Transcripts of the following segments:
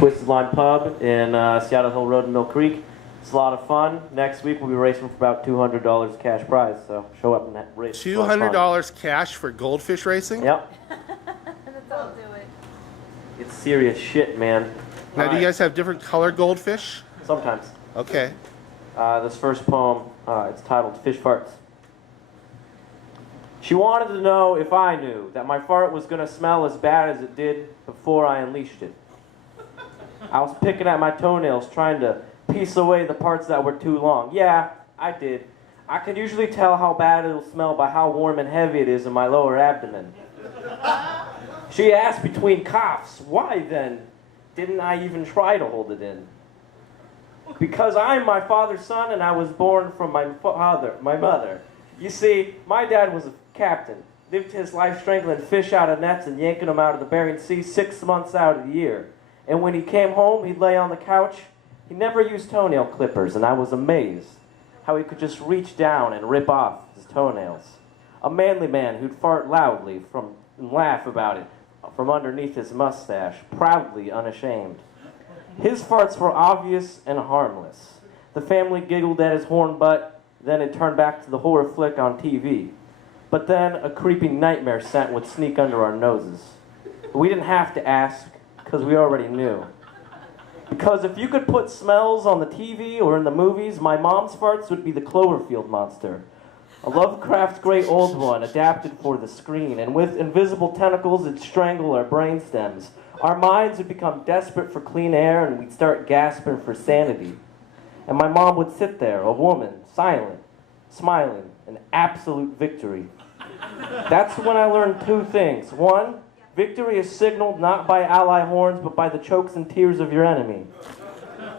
Twisted Line Pub in Seattle Hill Road in Mill Creek. It's a lot of fun. Next week we'll be racing for about $200 cash prize, so show up and race. $200 cash for goldfish racing? Yep. I'll do it. It's serious shit, man. Now, do you guys have different colored goldfish? Sometimes. Okay. This first poem, it's titled Fish Farts. She wanted to know if I knew that my fart was going to smell as bad as it did before I unleashed it. I was picking at my toenails trying to piece away the parts that were too long. Yeah, I did. I can usually tell how bad it'll smell by how warm and heavy it is in my lower abdomen. She asked between coughs, why then didn't I even try to hold it in? Because I'm my father's son and I was born from my mother. You see, my dad was a captain, lived his life strangling fish out of nets and yanking them out of the Bering Sea 6 months out of the year. And when he came home, he'd lay on the couch. He never used toenail clippers, and I was amazed how he could just reach down and rip off his toenails. A manly man who'd fart loudly and laugh about it from underneath his mustache, proudly unashamed. His farts were obvious and harmless. The family giggled at his horn butt, then it turned back to the horror flick on TV. But then a creeping nightmare scent would sneak under our noses. We didn't have to ask, because we already knew. Because if you could put smells on the TV or in the movies, my mom's farts would be the Cloverfield monster. A Lovecraft great old one adapted for the screen, and with invisible tentacles it'd strangle our brain stems. Our minds would become desperate for clean air and we'd start gasping for sanity. And my mom would sit there, a woman, silent, smiling, in absolute victory. That's when I learned two things. One, victory is signaled not by ally horns, but by the chokes and tears of your enemy.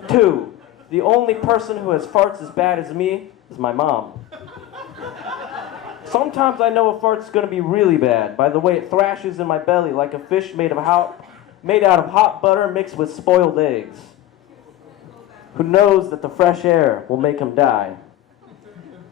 Two, the only person who has farts as bad as me is my mom. Sometimes I know a fart's going to be really bad by the way it thrashes in my belly like a fish made out of hot butter mixed with spoiled eggs. Who knows that the fresh air will make him die.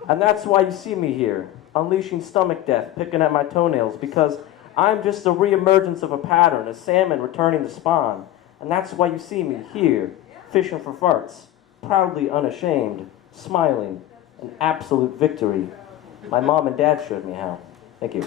And that's why you see me here, unleashing stomach death, picking at my toenails, because I'm just a reemergence of a pattern, a salmon returning to spawn. And that's why you see me here, fishing for farts, proudly unashamed, smiling, an absolute victory. My mom and dad showed me how. Thank you.